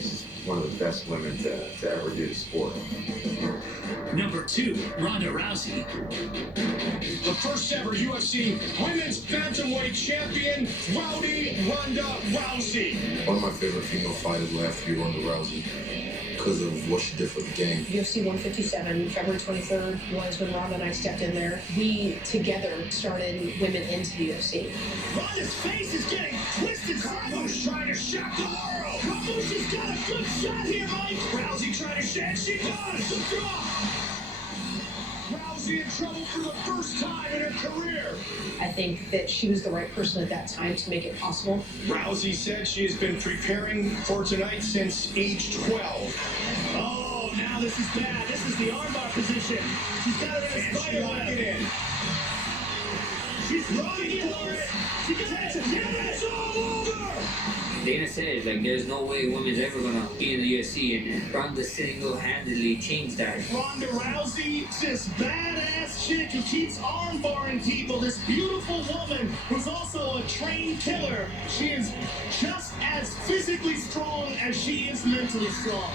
think she's one of the best women to ever do the sport. Number 2, Ronda Rousey. The first ever UFC Women's Bantamweight Champion, Rowdy Ronda Rousey. One of my favorite female fighters will have to be Ronda Rousey because of what she did for the game. UFC 157, February 23rd was when Ronda and I stepped in there. We together started women into the UFC. Ronda's face is getting twisted. Carlos trying to shock the world. Carlos has got a good shot here, Mike. Rousey trying to shake. She does. The drop. Rousey in trouble for the first time in her career. I think that she was the right person at that time to make it possible. Rousey said she has been preparing for tonight since age 12. Oh, now this is bad. This is the armbar position. She's got it in a spider web. She's looking for it. She got it. Yeah, it's all over. Dana says, like, there's no way a woman's ever gonna be in the UFC, and Ronda single-handedly changed that. Ronda Rousey, this badass chick who keeps armbarring people, this beautiful woman who's also a trained killer. She is just as physically strong as she is mentally strong.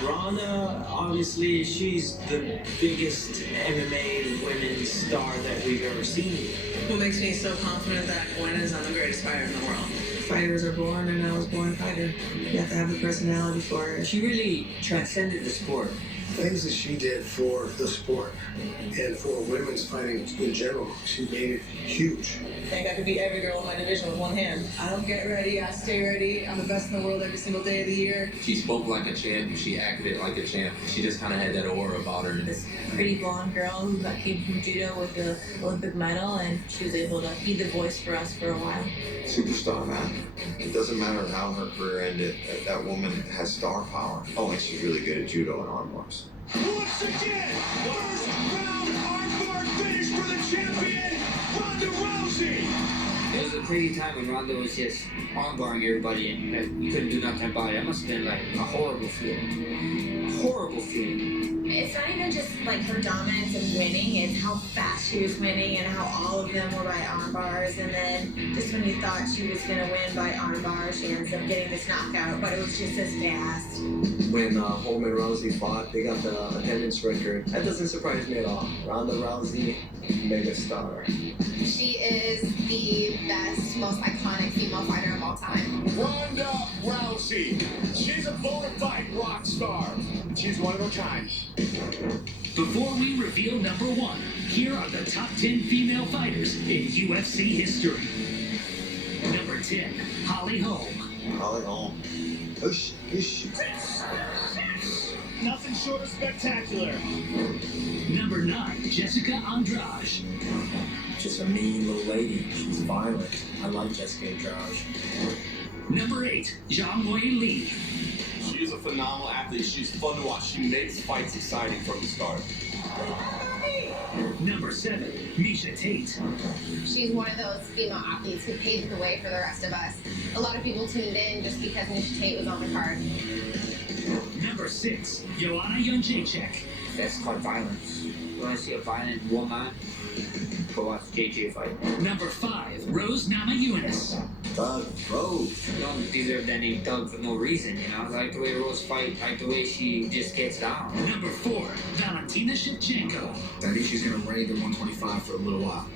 Ronda, obviously, she's the biggest MMA women's star that we've ever seen. What makes me so confident that Gwen is not the greatest fighter in the world? Fighters are born, and I was born a fighter. You have to have the personality for it. She really transcended the sport. Things that she did for the sport and for women's fighting in general, she made it huge. I think I could beat every girl in my division with one hand. I don't get ready, I stay ready. I'm the best in the world every single day of the year. She spoke like a champ, she acted like a champ. She just kind of had that aura about her. This pretty blonde girl who came from judo with the Olympic medal, and she was able to be the voice for us for a while. Superstar, man. It doesn't matter how her career ended. That woman has star power. Oh, and she's really good at judo and arm bars. Once again, first round armbar finish for the champion, Ronda Rousey. It was a crazy time when Ronda was just armbarring everybody, and you couldn't do nothing about it. That must have been like a horrible feeling. Horrible feeling. It's not even just like her dominance and winning, it's how fast she was winning and how all of them were by arm bars. And then just when you thought she was going to win by arm bars, she ends up getting this knockout, but it was just as fast. When Holman and Rousey fought, they got the attendance record. That doesn't surprise me at all. Ronda Rousey, mega star. She is the best, most iconic female fighter of all time. Ronda Rousey. She's a bona fide rock star. She's one of a kind. Before we reveal number 1, here are the top 10 female fighters in UFC history. Number 10, Holly Holm. Holly Holm. Oosh, oosh. Nothing short of spectacular. Number 9, Jessica Andrade. Just a mean little lady. She's violent. I like Jessica Andrade. Number 8, Zhang Wei Li. She's a phenomenal athlete. She's fun to watch. She makes fights exciting from the start. Number 7, Misha Tate. She's one of those female athletes who paved the way for the rest of us. A lot of people tuned in just because Misha Tate was on the card. Number 6, Joanna Jędrzejczyk. That's called violence. You want to see a violent woman? Go watch JJ fight. Number 5, Rose Namajunas. Thug, Rose. You don't deserve that name Thug for no reason, you know? I like the way Rose fight, I like the way she just gets down. Number 4, Valentina Shevchenko. I think she's going to reign in 125 for a little while.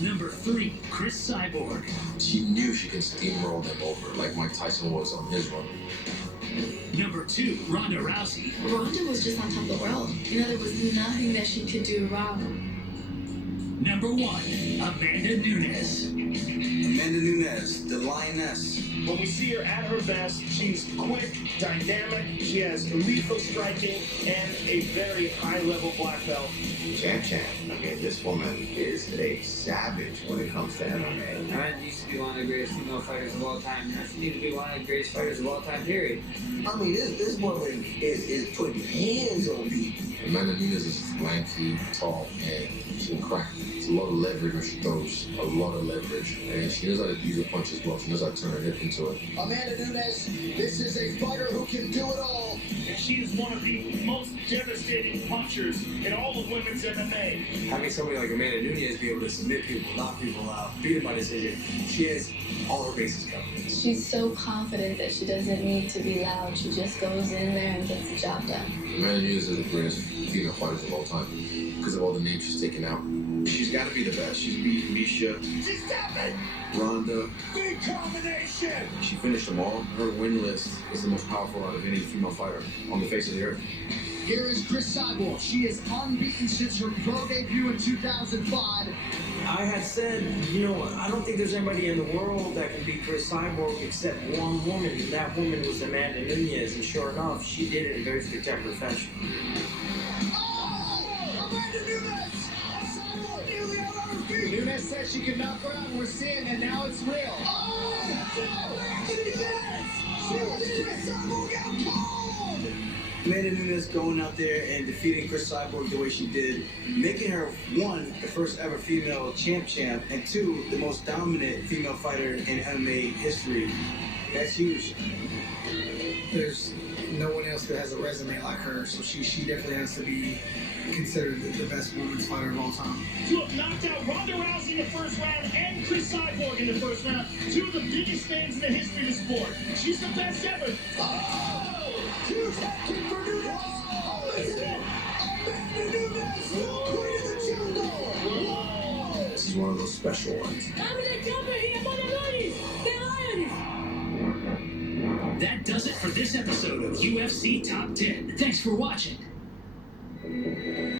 Number 3, Chris Cyborg. She knew she could steamroll them over like Mike Tyson was on his run. Number 2, Ronda Rousey. Ronda was just on top of the world. You know, there was nothing that she could do wrong. Number 1, Amanda Nunes. Amanda Nunes, the lioness. When we see her at her best, she's quick, dynamic, she has lethal striking, and a very high-level black belt. Chan. I mean, this woman is a savage when it comes to MMA. Amanda used to be one of the greatest female fighters of all time. Now she needs to be one of the greatest fighters of all time, period. I mean, this woman is putting hands on people. Amanda Nunes is lanky, tall, and she can crack. It's a lot of leverage when she throws, a lot of leverage. And she knows how to use a punch as well. She knows how to turn her hip into it. Amanda Nunes, this is a fighter who can do it all. And she is one of the most devastating punchers in all of women's MMA. Having somebody like Amanda Nunes be able to submit people, knock people out, beat them by decision, she has all her bases covered. She's so confident that she doesn't need to be loud. She just goes in there and gets the job done. Amanda Nunes is the greatest female fighters of all time because of all the names she's taken out. She's got to be the best. She's beat Misha, She's tapping! Ronda. Big combination! She finished them all. Her win list is the most powerful out of any female fighter on the face of the earth. Here is Chris Cyborg. She is unbeaten since her pro debut in 2005. I had said, you know, I don't think there's anybody in the world that can beat Chris Cyborg except one woman, and that woman was Amanda Nunes, and sure enough, she did it in very spectacular fashion. Oh! Amanda Nunes! Cyborg nearly out on her feet! Nunes said she could knock her out, and we're seeing that now it's real. Oh! Amanda Nunes! She was Chris Cyborg out cold! Amanda Nunes going out there and defeating Chris Cyborg the way she did, making her, one, the first ever female champ, and two, the most dominant female fighter in MMA history. That's huge. There's no one else who has a resume like her, so she definitely has to be considered the best women's fighter of all time. To have knocked out Ronda Rousey in the first round and Chris Cyborg in the first round, two of the biggest names in the history of the sport. She's the best ever. Oh! Huge head kick for Nunes. Oh, listen it. Amanda Nunes, queen of the jungle. Whoa! This is one of those special ones. That does it for this episode of UFC Top 10. Thanks for watching.